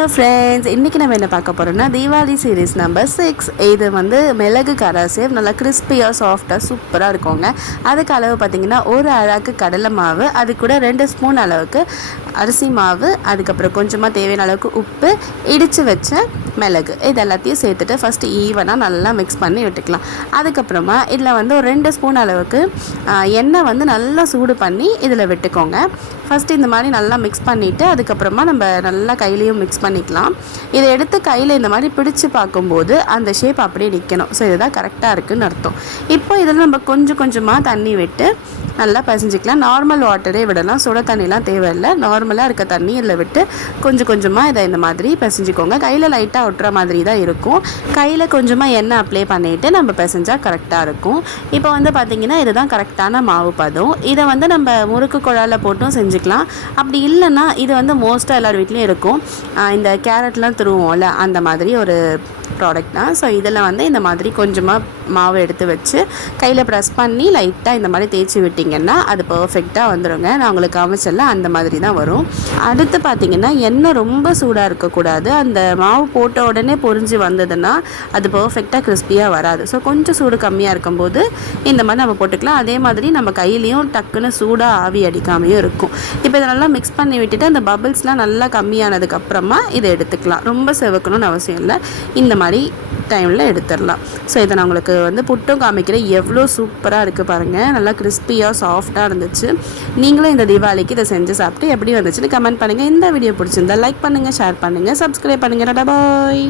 Hello friends இன்றைக்கி நம்ம என்ன பார்க்க போகிறோம்னா தீபாவளி சீரீஸ் நம்பர் சிக்ஸ் இது வந்து மிளகு கராசேவ் நல்லா கிறிஸ்பியாக சாஃப்டாக சூப்பராக இருக்குங்க. அதுக்கு அளவு பார்த்திங்கன்னா ஒரு அழகு கடலை மாவு அது கூட ரெண்டு ஸ்பூன் அளவுக்கு அரிசி மாவு அதுக்கப்புறம் கொஞ்சமாக தேவையான அளவுக்கு உப்பு இடித்து வச்ச மிளகு. இது எல்லாத்தையும் சேர்த்துட்டு ஃபஸ்ட்டு ஈவனாக நல்லா மிக்ஸ் பண்ணி விட்டுக்கலாம். அதுக்கப்புறமா இதில் வந்து ஒரு ரெண்டு ஸ்பூன் அளவுக்கு எண்ணெய் வந்து நல்லா சூடு பண்ணி இதில் விட்டுக்கோங்க. ஃபஸ்ட்டு இந்த மாதிரி நல்லா மிக்ஸ் பண்ணிவிட்டு அதுக்கப்புறமா நம்ம நல்லா கையிலையும் மிக்ஸ் பண்ணி பண்ணிக்கலாம். இதை எடுத்து கையில் இந்த மாதிரி பிடிச்சு பார்க்கும்போது அந்த ஷேப் அப்படியே நிற்கணும் ஸோ இதுதான் கரெக்டாக இருக்குன்னு அர்த்தம். இப்போ இதில் நம்ம கொஞ்சம் கொஞ்சமாக தண்ணி விட்டு நல்லா பசஞ்சிக்கலாம். நார்மல் வாட்டரே விடலாம். சுட தண்ணிலாம் தேவையில்லை. நார்மலாக இருக்க தண்ணி இதில் விட்டு கொஞ்சம் கொஞ்சமாக இதை இந்த மாதிரி பிசைஞ்சிக்கோங்க. கையில் லைட்டாக ஒட்டுற மாதிரி தான் இருக்கும். கையில் கொஞ்சமாக எண்ணெய் அப்ளை பண்ணிவிட்டு நம்ம பசஞ்சால் கரெக்டாக இருக்கும். இப்போ வந்து பார்த்திங்கன்னா இதுதான் கரெக்டான மாவு பதம். இதை வந்து நம்ம முறுக்கு குழாயில் போட்டும் செஞ்சுக்கலாம். அப்படி இல்லைன்னா இது வந்து மோஸ்ட்டாக எல்லார் வீட்லேயும் இருக்கும். இந்த கேரட்லாம் திருவோம்ல அந்த மாதிரி ஒரு ப்ராடக்ட் தான் ஸோ இதில் வந்து இந்த மாதிரி கொஞ்சமாக மாவு எடுத்து வச்சு கையில் ப்ரெஸ் பண்ணி லைட்டாக இந்த மாதிரி தேய்ச்சி விட்டிங்கன்னா அது பர்ஃபெக்டாக வந்துடுங்க நான் உங்களுக்கு காமிச்சல அந்த மாதிரி தான் வரும். அடுத்து பார்த்தீங்கன்னா எண்ணெய் ரொம்ப சூடாக இருக்கக்கூடாது. அந்த மாவு போட்ட உடனே பொரிஞ்சு வந்ததுன்னா அது பர்ஃபெக்டாக கிறிஸ்பியாக வராது. ஸோ கொஞ்சம் சூடு கம்மியாக இருக்கும்போது இந்த மாதிரி நம்ம போட்டுக்கலாம். அதே மாதிரி நம்ம கையிலையும் டக்குன்னு சூடாக ஆவி அடிக்காமையும் இருக்கும். இப்போ இதை நல்லா மிக்ஸ் பண்ணி விட்டுட்டு அந்த பபிள்ஸ்லாம் நல்லா கம்மியானதுக்கப்புறமா இதை எடுத்துக்கலாம். ரொம்ப செவக்கணும்னு அவசியம் இல்லை. இந்த மாதிரி டைமில் எடுத்துடலாம். ஸோ இதை நான் உங்களுக்கு வந்து புட்டும் காமிக்கிறேன். எவ்வளோ சூப்பராக இருக்குது பாருங்கள் நல்லா கிறிஸ்பியாக சாஃப்டாக இருந்துச்சு. நீங்களும் இந்த தீபாவளிக்கு இதை செஞ்சு சாப்பிட்டு எப்படி வந்துச்சுன்னு கமெண்ட் பண்ணுங்கள் இந்த வீடியோ பிடிச்சிருந்தா லைக் பண்ணுங்கள் ஷேர் பண்ணுங்கள் சப்ஸ்கிரைப் பண்ணுங்கள் பாய்